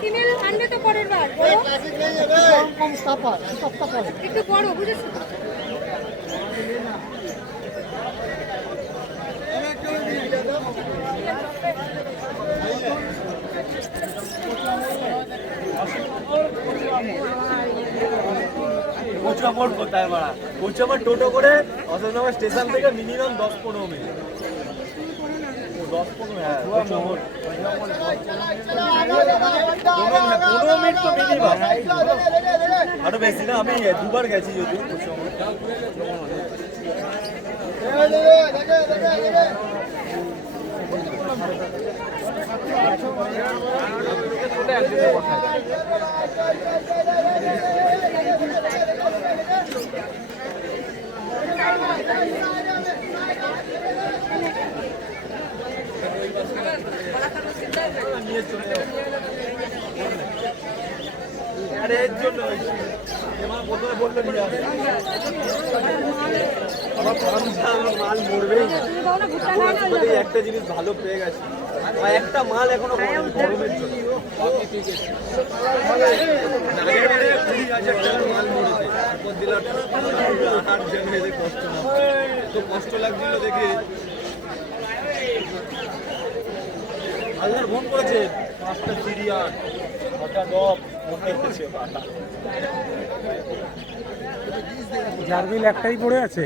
Female আনবে তো পরের বার কম কম সপ্তাহ একটু বড় বুঝেছ? কোচামোড় কোথায় মারা? কোচামোড় টোটো করে অশোকনগর স্টেশন থেকে মিনিমাম দশ পনেরো মিনিট। পনেরো হ্যাঁ কোচামোড় মিনিট আরও বেশি না, আমি দুবার গেছি যদিও কোচামোড় চলে যাব আরে এর জন্য একটা জিনিস ভালো পেয়ে গেছি একটা মাল এখনও গরম- গরমের জন্য মাল মরেছে দিলাম কষ্ট তো কষ্ট লাগছিল দেখে হাজার ফোন করেছে। পাঁচটা সিরিয়াল ছটা ডব জার্বিল একটাই পড়ে আছে?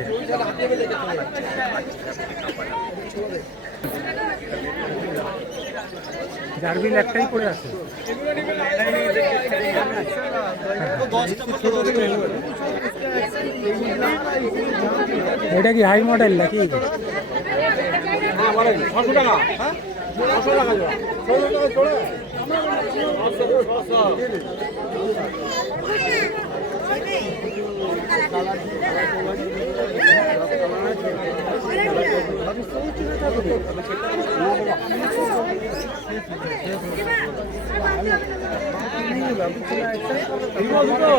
জার্বিল একটাই পড়ে আছে। এটা কি হাই মডেল নাকি? জব Eyvallah.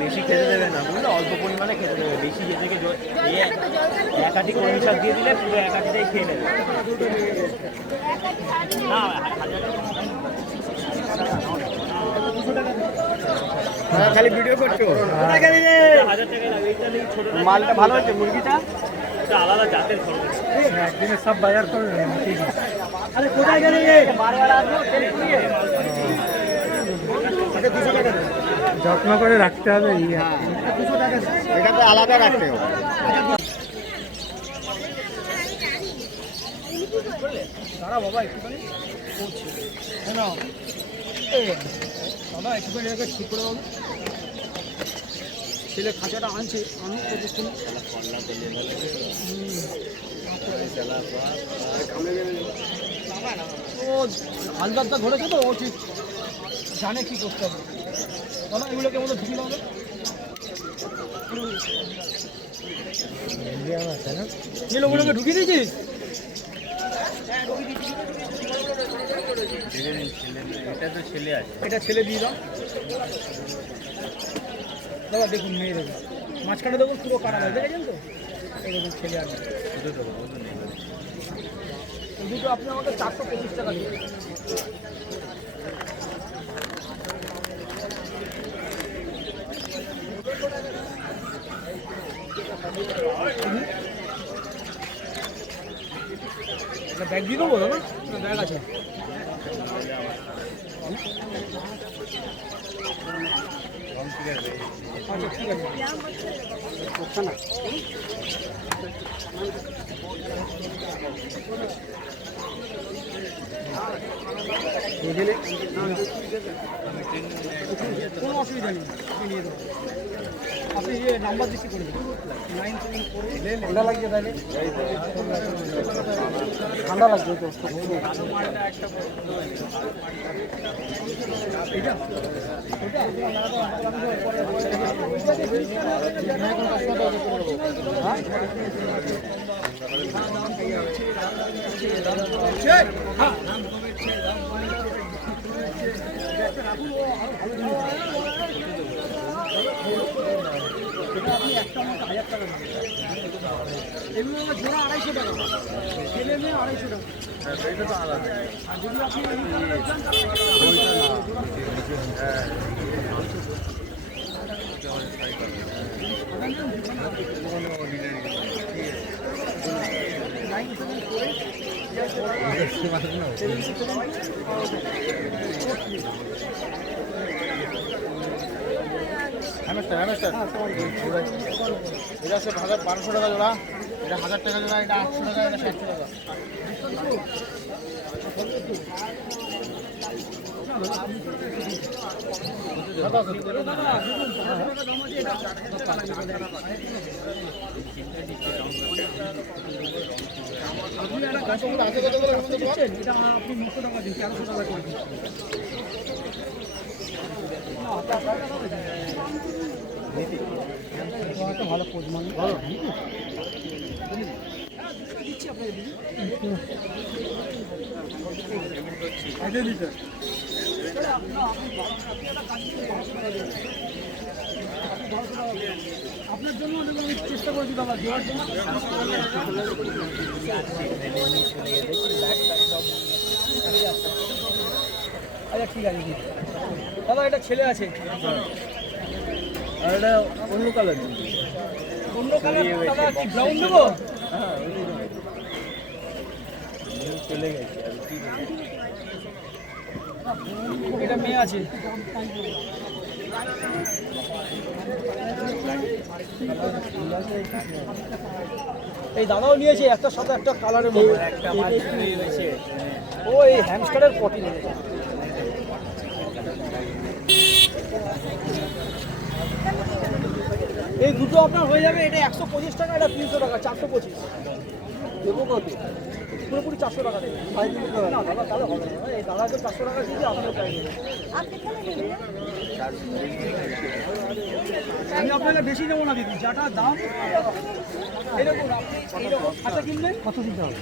বেশি খেতে দেবে না বুঝলে? অল্প পরিমাণে খেতে দেবে বেশি যেদিকে একাটি কর্মী শাক দিয়ে দিলে পুরো একাটিটাই খেয়ে নেবে। না খালি ভিডিও করছ। হাজার টাকা লাগে এইটা নেই ছোট মালটা ভালো হচ্ছে মুরগিটা? এটা আলাদা জাতের খরচ একদিনে সব বাজার করে নেবেন নাকি? আরে কোথায় গেলে বারবার আসব যত্ন করে রাখতে হবে ইয়ে এটা তো আলাদা রাখতে হবে। দাঁড়া বাবা একটুখানি। বাবা একটুখানি এটাকে ঠিক করে বলো ছেলে খাঁচাটা আনছে তো ও হালদারটা ধরেছে তো ও ঠিক জানে কি করতে হবে। বাবা এগুলোকে মতো ঢুকিয়ে দাও এগুলোগুলোকে ঢুকিয়ে দিয়েছিস? এটা তো ছেলে আছে। এটা ছেলে দিয়ে দাও। দাদা দেখুন মেয়ে দেখুন মাঝখানে দেখুন পুরো কাটা গেছে দেখেছেন তো? ছেলে আছে দুটো আপনি আমাকে চারশো পঁচিশ টাকা দিন। ব্যাগ দিয়ে দেবো দাদা? না ব্যাগ আছে। না কোনো অসুবিধা নেই আপনি ইয়ে নাম্বার দিচ্ছি করে দেবেন নাইন ঠান্ডা লাগছে তো এটা এগুলো জোড়া আড়াইশো টাকা ছেলে মেয়ে আড়াইশো টাকা আপনি হ্যামেস্টার হ্যামেস্টার এটা হাজার বারোশো টাকা জোড়া, এটা হাজার টাকা জোড়া, এটা আটশো টাকা, এটা সাতশো টাকা আপনি একটা কাস্টমার আছে কত করে আমাদের দিচ্ছেন এটা আপনি নশো টাকা দিন তেরোশো টাকা ভালো পোজ মানে আপনার জন্য আমি চেষ্টা করেছি দাদা দেওয়ার জন্য আচ্ছা ঠিক আছে দিদি। এটা ছেলে আছে। আর এটা অন্য কালার। অন্য কালার দাদা কি ব্রাউন দেবো চলে গেছে আর কি এটা মেয়ে আছে এই দাদাও নিয়েছে একটা সাথে একটা কালারের মধ্যে। ও এই হ্যামস্টারের পটি নিয়েছে। এই দুটো আপনার হয়ে যাবে এটা একশো পঁচিশ টাকা এটা তিনশো টাকা চারশো পঁচিশ। দেবো কত পুরোপুরি চারশো টাকা দেবে না দাদা তাহলে হবে না। এই দাদাকে চারশো টাকা দিয়েছি আপনার চাই আমি আপনাকে বেশি নেব না দিদি। যাটা দাম এরকম। আপনি এইরকম খাতা কিনবেন? কত দিতে হবে?